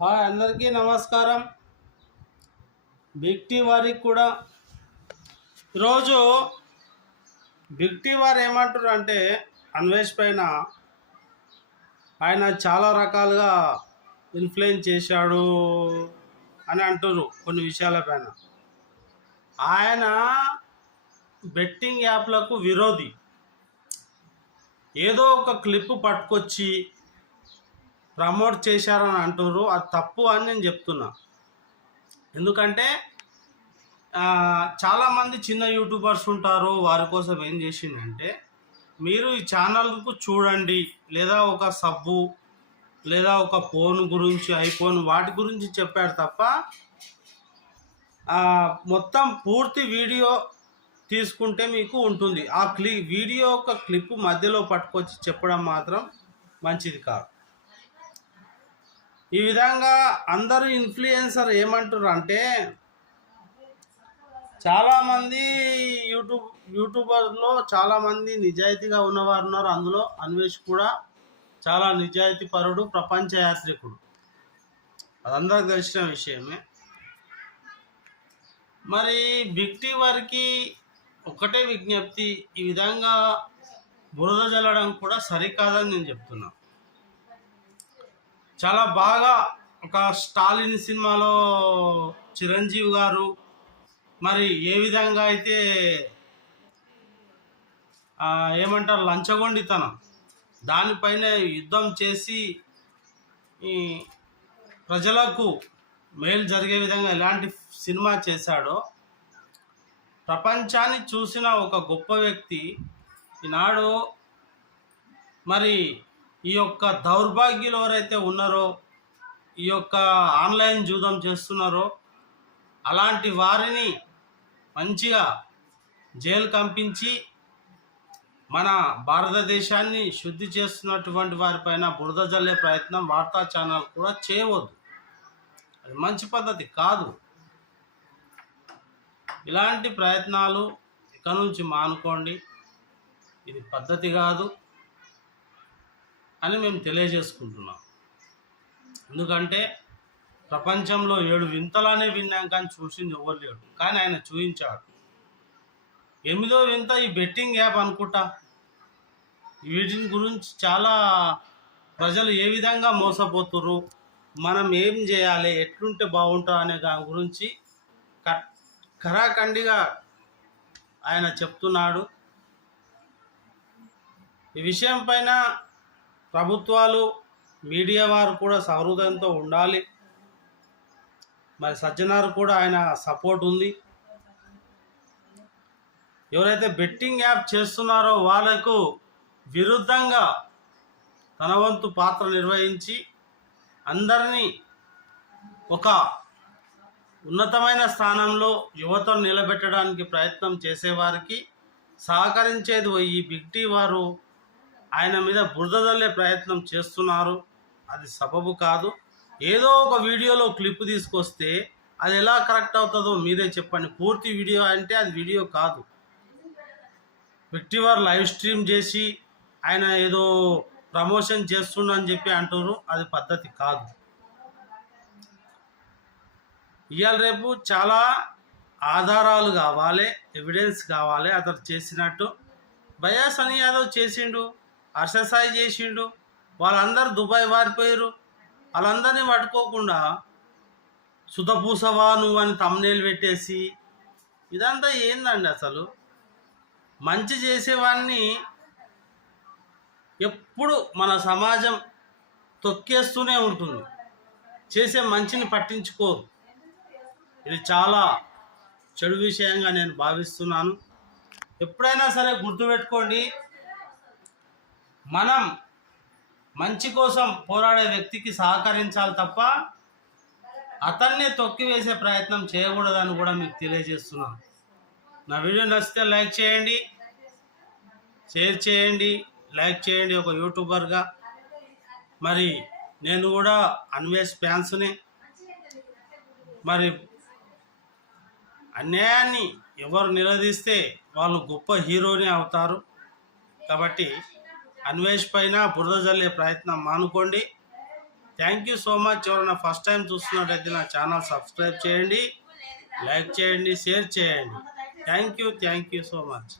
Hi అందరికీ నమస్కారం. Big T వారికి కూడా ఈరోజు బిగ్ టీ వారు ఏమంటారు అంటే అన్వేష్ పైన ఆయన చాలా రకాలుగా ఇన్ఫ్లుయెన్స్ చేశాడు అని అంటారు కొన్ని విషయాలపైన. ఆయన బెట్టింగ్ యాప్లకు విరోధి. ఏదో ఒక క్లిప్ పట్టుకొచ్చి ప్రమోట్ చేశారని అంటారు. అది తప్పు అని నేను చెప్తున్నా. ఎందుకంటే చాలామంది చిన్న యూట్యూబర్స్ ఉంటారు. వారి కోసం ఏం చేసిందంటే, మీరు ఈ ఛానల్కు చూడండి, లేదా ఒక సబ్బు లేదా ఒక ఫోన్ గురించి, ఐఫోన్ వాటి గురించి చెప్పారు తప్ప మొత్తం పూర్తి వీడియో తీసుకుంటే మీకు ఉంటుంది. ఆ వీడియో ఒక క్లిప్ మధ్యలో పట్టుకొచ్చి చెప్పడం మాత్రం మంచిది కాదు. ఈ విధంగా అందరూ ఇన్ఫ్లుయెన్సర్ ఏమంటారు అంటే, చాలామంది యూట్యూబర్లో చాలామంది నిజాయితీగా ఉన్నవారు ఉన్నారు. అందులో అన్వేష్ కూడా చాలా నిజాయితీ పరుడు, ప్రపంచ యాత్రికుడు. అదందరికి తెలిసిన విషయమే. మరి బిగ్ టీ వారికి ఒకటే విజ్ఞప్తి, ఈ విధంగా బురద జల్లడం కూడా సరికాదని నేను చెప్తున్నా. చాలా బాగా ఒక స్టాలిన్ సినిమాలో చిరంజీవి గారు మరి ఏ విధంగా అయితే ఏమంటారు లంచగొండితనం దానిపైన యుద్ధం చేసి ఈ ప్రజలకు మేలు జరిగే విధంగా ఎలాంటి సినిమా చేశాడో, ప్రపంచాన్ని చూసిన ఒక గొప్ప వ్యక్తి ఈనాడు మరి ఈ యొక్క దౌర్భాగ్యులు ఎవరైతే ఉన్నారో, ఈ యొక్క ఆన్లైన్ జూదం చేస్తున్నారో, అలాంటి వారిని మంచిగా జైలు పంపించి మన భారతదేశాన్ని శుద్ధి చేస్తున్నటువంటి వారిపైన బురద జల్లే ప్రయత్నం వార్తా ఛానల్ కూడా చేయవద్దు. అది మంచి పద్ధతి కాదు. ఇలాంటి ప్రయత్నాలు ఇక నుంచి మానుకోండి. ఇది పద్ధతి కాదు అని మేము తెలియజేసుకుంటున్నాం. ఎందుకంటే ప్రపంచంలో 7 వింతలనే విన్నాం, కానీ చూసింది ఎవరు లేడు. కానీ ఆయన చూపించాడు. 8వ వింత ఈ బెట్టింగ్ యాప్ అనుకుంటా. వీటిని గురించి చాలా ప్రజలు ఏ విధంగా మోసపోతుర్రు, మనం ఏం చేయాలి, ఎట్లుంటే బాగుంటుంది అనే దాని గురించి ఖరాఖండిగా ఆయన చెప్తున్నాడు. ఈ విషయం పైన ప్రభుత్వాలు, మీడియా వారు కూడా సహృదయంతో ఉండాలి. మరి సజ్జనారు కూడా ఆయన సపోర్ట్ ఉంది. ఎవరైతే బెట్టింగ్ యాప్ చేస్తున్నారో వాళ్ళకు విరుద్ధంగా తన వంతు పాత్ర నిర్వహించి అందరినీ ఒక ఉన్నతమైన స్థానంలో యువతను నిలబెట్టడానికి ప్రయత్నం చేసేవారికి సహకరించేది ఈ బిగ్ టీ వారు ఆయన మీద బురద జల్లే ప్రయత్నం చేస్తున్నారు. అది సబబు కాదు. ఏదో ఒక వీడియోలో క్లిప్ తీసుకొస్తే అది ఎలా కరెక్ట్ అవుతుందో మీరే చెప్పండి. పూర్తి వీడియో అంటే అది వీడియో కాదు. బిగ్ టీ వారు లైవ్ స్ట్రీమ్ చేసి ఆయన ఏదో ప్రమోషన్ చేస్తుండని చెప్పి అంటారు. అది పద్ధతి కాదు. ఇవాళ రేపు చాలా ఆధారాలు కావాలి, ఎవిడెన్స్ కావాలి. అతను చేసినట్టు భయ్యా సనీ యాదవ్ చేసిండు, హర్ష సాయి చేసిండు, వాళ్ళందరూ దుబాయ్ వారిపోయారు. వాళ్ళందరినీ పట్టుకోకుండా సుధపూసవా నువ్వు అని తమ్నేలు పెట్టేసి ఇదంతా ఏందండి? అసలు మంచి చేసేవాడిని ఎప్పుడు మన సమాజం తొక్కేస్తూనే ఉంటుంది. చేసే మంచిని పట్టించుకోరు. ఇది చాలా చెడు విషయంగా నేను భావిస్తున్నాను. ఎప్పుడైనా సరే గుర్తుపెట్టుకోండి, మనం మంచి కోసం పోరాడే వ్యక్తికి సహకరించాలి తప్ప అతన్నే తొక్కివేసే ప్రయత్నం చేయకూడదని కూడా మీకు తెలియజేస్తున్నాను. నా వీడియో నచ్చితే లైక్ చేయండి, షేర్ చేయండి, లైక్ చేయండి. ఒక యూట్యూబర్గా మరి నేను కూడా అన్వేష్ ఫ్యాన్స్ని. మరి అన్యాయాన్ని ఎవరు నిలదీస్తే వాళ్ళు గొప్ప హీరోని అవుతారు. కాబట్టి అన్వేష్ పైన బురద జల్లే ప్రయత్నం మానుకోండి. Thank you so much. ఎవరైనా ఫస్ట్ టైం చూస్తున్నట్టయితే నా ఛానల్ సబ్స్క్రైబ్ చేయండి, లైక్ చేయండి, షేర్ చేయండి. Thank you so much.